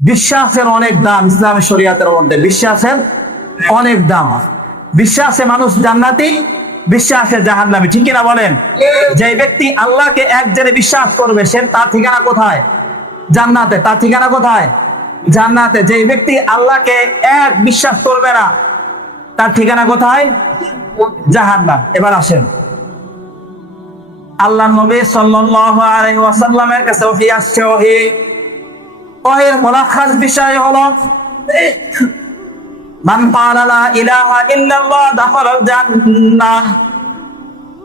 বিশ্বাসের অনেক দাম। ইসলামের শরীয়তের মধ্যে বিশ্বাসের অনেক দাম। বিশ্বাসে মানুষ জান্নাতি, বিশ্বাসে জাহান্নামী, ঠিক কিনা বলেন? যে ব্যক্তি আল্লাহকে এক জেনে বিশ্বাস করবে সে তার ঠিকানা কোথায়? জান্নাতে। তার ঠিকানা কোথায়? জান্নাতে। যে ব্যক্তি আল্লাহকে এক বিশ্বাস করবে না তার ঠিকানা কোথায়? জাহান্নাম। এবার আসেন, আল্লাহ নবী সাল্লাল্লাহু আলাইহি ওয়াসাল্লামের কাছে ওহী আসছে। ওহীর মুলাখাস বিষয় হলো মান ক্বালা লা ইলাহা ইল্লাল্লাহ দাখালাল জান্নাহ।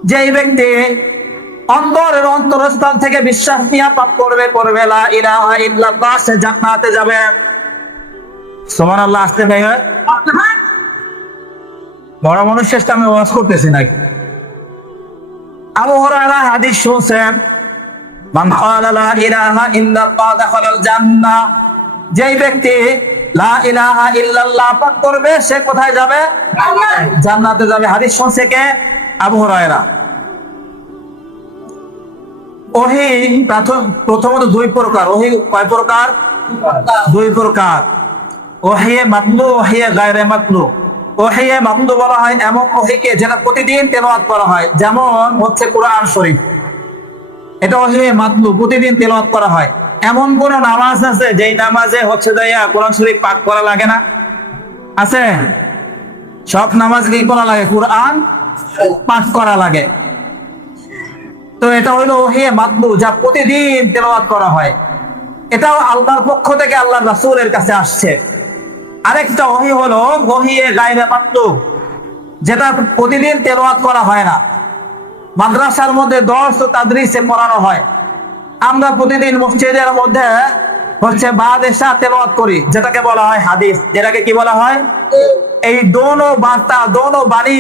যে ব্যক্তি অন্তরের অন্তরস্থল থেকে বিশ্বাস নিয়ে পাপ করবে লা ইলাহা ইল্লাল্লাহ, সে জান্নাতে যাবে। সুবহানাল্লাহ। আসতে ভাই, বড় মানুষের সামনে ওয়াজ করতেছি নাকি? আবু হুরায়রা হাদিস শুনছেন, মান ক্বালা লা ইলাহা ইল্লাল্লাহ দাখালাল জান্নাহ। যে ব্যক্তি লা ইলাহা ইল্লাল্লাহ পাঠ করবে সে কোথায় যাবে? জান্নাতে যাবে। হাদিস শুনছে কে? আবু হুরায়রা। ওহী প্রথমত দুই প্রকার। ওহী কয় প্রকার? দুই প্রকার। ওহী মাতলু, ওহী গায়রে মাতলু। ওহী মাতলু বলা হয় এমন ওহীকে যেটা প্রতিদিন তেলাওয়াত করা হয়, যেমন হচ্ছে কোরআন শরীফ। এটা ওহী মাতলু, প্রতিদিন তেলাওয়াত করা হয়। এমন কোন নামাজ আছে যেই নামাজে হচ্ছে কোরআন শরীফ পাঠ করা লাগে না? আছে? সব নামাজ কি করা লাগে? কোরআন পাঠ করা লাগে। তো এটা হইলো ওহী মাতলু, যা প্রতিদিন তেলাওয়াত করা হয়। এটাও আল্লাহর পক্ষ থেকে আল্লাহর রাসূলের কাছে আসছে। আরেকটা ওহী হলো ওহী গায়রে মাতলু, যেটা প্রতিদিন তেলাওয়াত করা হয় না। মাদ্রাসার মধ্যে দর্স ও তাদরিসে পড়ানো হয়। আমরা প্রতিদিন মসজিদের মধ্যে হচ্ছে বাদ এশা তেলাওয়াত করি, যেটাকে বলা হয় হাদিস। যেটাকে কি বলা হয়? এই দোনো বার্তা, দোনো বাণী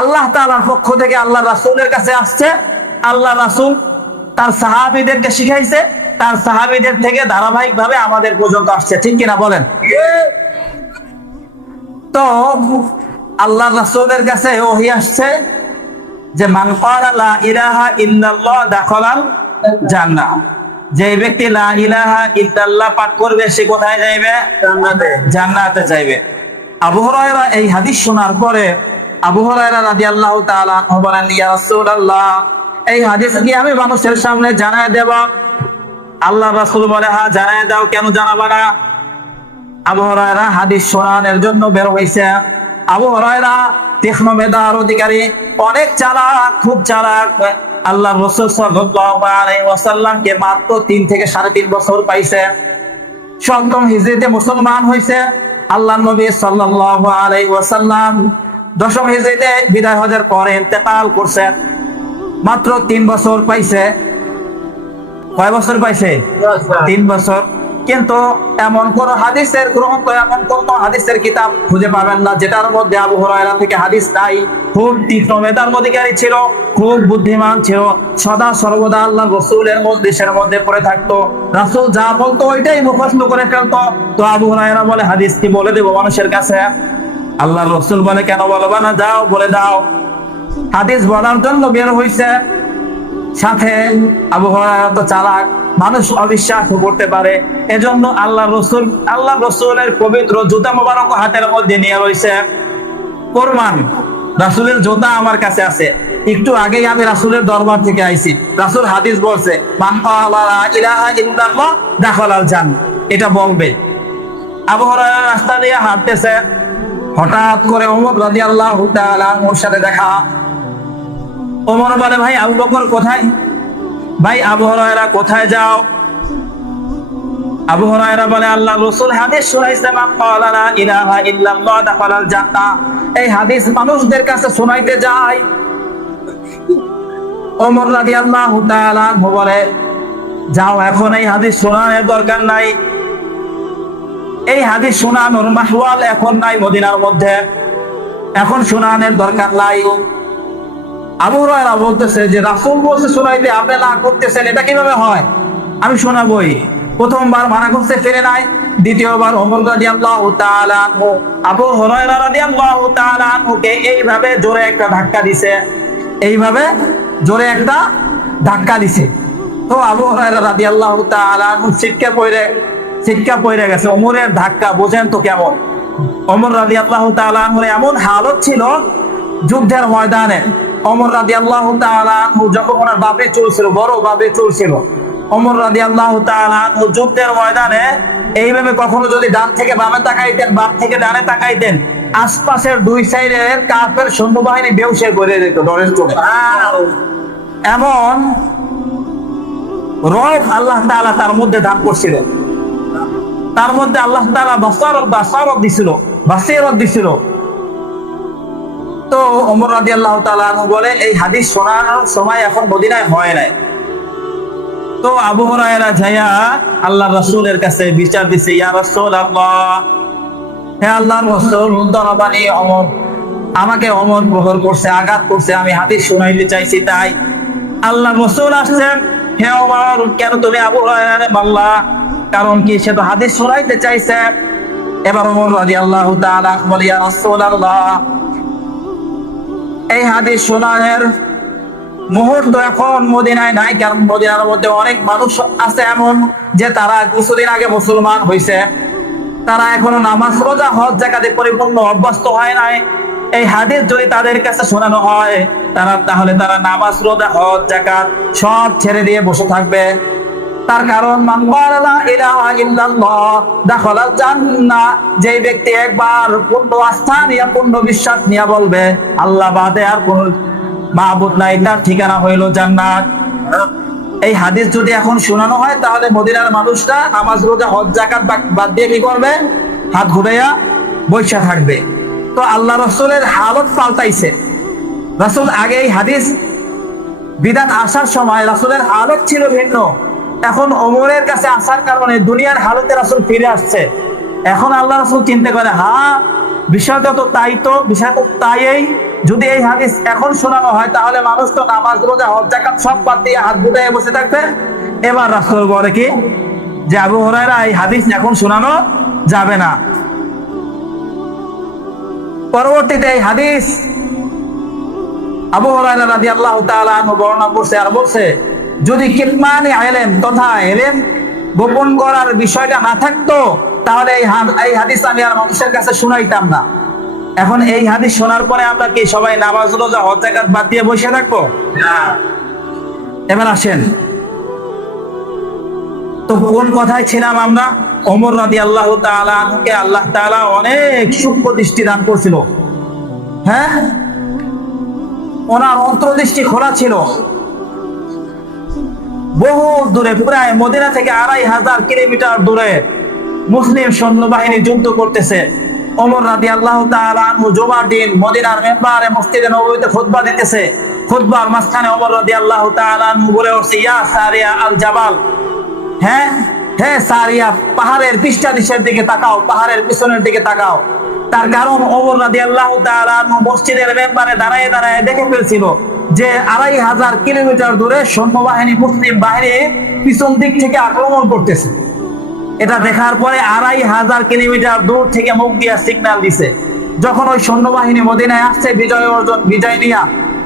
আল্লাহ তাআলার পক্ষ থেকে আল্লাহ রাসূলের কাছে আসছে। আল্লাহ রাসূল তার সাহাবীদেরকে শিখাইছে, তার সাহাবীদের থেকে ধারাবাহিকভাবে আমাদের পর্যন্ত আসছে, ঠিক কিনা বলেন? তো আল্লাহ রাসূলের কাছে ওহী আসছে যে মান ক্বালা লা ইলাহা ইল্লাল্লাহ দাখালাল জান্নাহ। যে ব্যক্তি লা ইলাহা ইল্লাল্লাহ পাঠ করবে সে কোথায় যাইবে? জান্নাতে। জান্নাতে যাইবে। আবু হুরায়রা এই হাদিস শোনার পরে আবু হুরায়রা রাদিয়াল্লাহু তাআলা বলেন, ইয়া রাসূলুল্লাহ, এই হাদিস কি আমি মানুষের সামনে জানায় দেব? আল্লাহ রাসূল বলে, হ্যাঁ জানায় দাও, কেন জানাবা না? আবু হুরায়রা হাদিস শোনানোর জন্য বের হইছে। আবু হুরায়রা তীক্ষ্ণ মেধার অধিকারী, অনেক চালাক, খুব চালাক। আল্লাহ রাসূল সাল্লাল্লাহু আলাইহি ওয়াসাল্লামকে মাত্র 3 থেকে 3.5 বছর পাইছে। 7ম হিজরিতে মুসলমান হইছে। আল্লাহ নবী সাল্লাল্লাহু আলাইহি ওয়াসাল্লাম 10ম হিজরিতে বিদায় হজের পরে ইন্তেকাল করছেন। মাত্র 3 বছর পাইছে। কয় বছর পাইছে? 3 বছর। কিন্তু এমন কোন হাদিসের গ্রন্থ, এমন কোন হাদিসের কিতাব খুঁজে পাবেন না যেটার মধ্যে আবু হুরায়রা থেকে হাদিস নাই। খুব তীক্ষ্ণ মেধার অধিকারী ছিল, খুব বুদ্ধিমান ছিল, সদা সর্বদা আল্লাহ রাসূলের মজলিসের মধ্যে পড়ে থাকতো। রাসূল যা বলতো ওইটাই মুখস্থ করে ফেলতো। তো আবু হুরায়রা বলে, হাদিস কি বলে দেব মানুষের কাছে? আল্লাহ রাসূল বলে, কেন বলবা না, যাও বলে দাও। হাদিস বলার জন্য বের হইছে। সাথে আবু হুরায়রা তো চালাক, মানুষ অবিশ্বাস করতে পারে, এজন্য আল্লাহ রাসূলের পবিত্র জুতা মোবারক হাতের মধ্যে নিয়ে রয়েছে। প্রমাণ, রাসূলের জুতা আমার কাছে আছে। একটু আগেই আমি রাসূলের দরবার থেকে আইছি। রাসূল হাদিস বলছে, মান ক্বালা লা ইলাহা ইল্লাল্লাহ দাখালাল জান্নাহ, এটা বলবে। আবু হুরায়রা রাস্তা দিয়ে হাঁটতেছে, হঠাৎ করে ওমর রাদিয়াল্লাহু তাআলা আনহুর সাথে দেখা। ওমর বলে, ভাই আবু বকর কোথায়? ভাই আবু হুরায়রা কোথায় যাও? আবু হুরায়রা বলে, আল্লাহ রাসূল হাদিস শোনাইছে, মান ক্বালা লা ইলাহা ইল্লাল্লাহ দাখালাল জান্নাহ। এই হাদিস মানুষদের কাছে শোনাইতে যায়। ওমর রাদিয়াল্লাহু তাআলা আনহু বলে, যাও, এখন এই হাদিস শোনানোর দরকার নাই। এই হাদিস শোনানোর মাহওয়াল এখন নাই মদিনার মধ্যে, এখন শোনানোর দরকার নাই। আবু হুরায়রা বলতেছে যে রাসূল বলছে শোনাইতে, আপনি না করতেছেন, এটা কিভাবে হয়? আমি শোনাবই। প্রথমবার মানা করতে ফিরে নাই, দ্বিতীয়বার ওমর রাদিয়াল্লাহু তাআলা আনহু আবু হুরায়রা রাদিয়াল্লাহু তাআলা আনহুকে এইভাবে জোরে একটা ধাক্কা দিছে, এইভাবে জোরে একটা ধাক্কা দিছে। তো আবু হুরায়রা রাদিয়াল্লাহু তাআলা আনহু ছিটকে পড়ে ছিটকা পড়ে গেছে। ওমরের ধাক্কা বোঝেন তো কেমন। ওমর রাদিয়াল্লাহু তাআলা আনহু এমন হালত ছিল যুদ্ধের ময়দানে। ওমর রাদিয়াল্লাহু তাআলা আনহু যখন ওনার বাপে চলছিল, বড় বাপে চলছিল, ওমর রাদিয়াল্লাহু তাআলা আনহু যুদ্ধের ময়দানে এইভাবে কখনো যদি ডান থেকে বামে তাকাইতেন, বাম থেকে ডানে তাকাইতেন, আশপাশের দুই সাইডের কাফের সৈন্যবাহিনী বেহুশ করে দিত ডরের চোটে। এমন রব আল্লাহ তাআলা তার মধ্যে দান করছিলেন। তার মধ্যে আল্লাহ তাআলা বাসারত দিছিল। তো ওমর রাদিয়াল্লাহু তাআলা আনহু বলে, এই হাদিস শোনার সময় এখন মদিনায় হয় নাই। তো আবু হুরায়রা যায়া আল্লাহর রাসূলের কাছে বিচার দিছে, ইয়া রাসূলুল্লাহ, হে আল্লাহর রাসূল, দরবানি ওমর আমাকে অমন প্রহর করছে, আঘাত করছে, আমি হাদিস শোনাইতে চাইছি। তাই আল্লাহর রাসূল আসছেন, হে ওমর, কেন তুমি আবু হুরায়রাকে মারলা? কারণ কি? সে তো হাদিস শোনাইতে চাইছে। এবার ওমর রাদিয়াল্লাহু তাআলা বলে, ইয়া রাসূলুল্লাহ, এই হাদিস শোনানোর মুহূর্ত এখন মদিনায় নাই। কারণ মদিনার মধ্যে অনেক মানুষ আছে এমন যে তারা কিছুদিন আগে মুসলমান হয়েছে, তারা এখনো নামাজ, রোজা, হজ, যাকাতে পরিপূর্ণ অভ্যস্ত হয় নাই। এই হাদিস যদি তাদের কাছে শোনানো হয়, তাহলে তারা নামাজ, রোজা, হজ, যাকাত সব ছেড়ে দিয়ে বসে থাকবে। তার কারণ মান ক্বালা লা ইলাহা ইল্লাল্লাহ দাখালাল জান্নাহ, যে ব্যক্তি একবার পূর্ণ আস্থা নিয়ে, পূর্ণ বিশ্বাস নিয়ে বলবে আল্লাহ বাদে আর কোন মাবুদ নাই, তার ঠিকানা হইল জান্নাত। এই হাদিস যদি এখন শোনানো হয়, তাহলে মদিনার মানুষরা নামাজ, রোজা, হজ, যাকাত বাদ দিয়ে কি করবে? হাত ঘুরাইয়া বসে থাকবে। তো আল্লাহ রাসূলের হালত পাল্টাইছে। রাসূল আগে এই হাদিস বিধান আসার সময় রাসূলের হালত ছিল ভিন্ন। এখন ওমরের কাছে আসার কারণে দুনিয়ার হালতে রাসূল ফিরে আসছে। এখন আল্লাহ রাসূল চিন্তা করে, হ্যাঁ, বিষয়টা তো তাই। যদি এই হাদিস এখন শোনানো হয়, তাহলে মানুষ তো নামাজ, রোজা, হজ, যাকাত সব বাদ দিয়ে হাত গুটাইয়ে বসে থাকবে। এবার রাসূল বলে কি, যে আবু হুরায়রা, এই হাদিস এখন শোনানো যাবে না। পরবর্তীতে এই হাদিস আবু হুরায়রা রাদিয়াল্লাহু তাআলা আনহু বর্ণনা করছে আর বলছে, যদি কিতমানে ইলম তথা ইলম গোপন করার বিষয়টা না থাকতো, তাহলে এই হাদিস আমি আর মানুষের কাছে শুনাইতাম না। এখন এই হাদিস শোনার পরে আমরা কি সবাই নামাজ, রোজা, হজ, যাকাত বাদ দিয়ে বসে থাকবো? না। এবার আসেন, তো কোন কথায় ছিলাম আমরা? ওমর রাদিয়াল্লাহু তাআলা আনহুকে আল্লাহ তাআলা অনেক সূক্ষ্ম দৃষ্টি দান করছিল। হ্যাঁ, ওনার অন্তর্দৃষ্টি খোলা ছিল। বহু দূরে, প্রায় মদিনা থেকে 2500 কিলোমিটার দূরে মুসলিম সৈন্যবাহিনী যুদ্ধ করতেছে। ওমর রাদিয়াল্লাহু তাআলা আনহু জুমার দিন মদিনার মিম্বারে মসজিদে নববীতে খুতবা দিতেছে। খুতবার মাঝখানে ওমর রাদিয়াল্লাহু তাআলা আনহু বলে উঠছে, ইয়া সারিয়া আল জাবাল, হে সারিয়া, পাহাড়ের পৃষ্ঠদেশের দিকে তাকাও, পাহাড়ের পিছনের দিকে তাকাও। তার কারণ ওমর রাদিয়াল্লাহু তাআলা আনহু মসজিদের মিম্বারে দাঁড়ায় দাঁড়ায় দেখে ফেলছিল যে 2500 কিলোমিটার দূরে সৈন্যবাহিনী, মুসলিম বাহিনী পিছন দিক থেকে আক্রমণ করতেছে। এটা দেখার পরে 2500 কিলোমিটার দূর থেকে মুখ দিয়া সিগন্যাল দিছে। যখন ওই সৈন্যবাহিনী মদিনায় আসছে বিজয় নিয়ে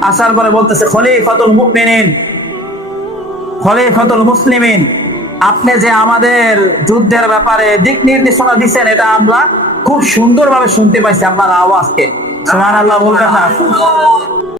আসার পরে বলতেছে, খলিফাতুল মুমিনিন, খলিফাতুল মুসলিমিন, আপনি যে আমাদের যুদ্ধের ব্যাপারে দিক নির্দেশনা দিচ্ছেন, এটা আমরা খুব সুন্দরভাবে শুনতে পাইছি আপনার আওয়াজকে। সুবহানাল্লাহ বলবেন না?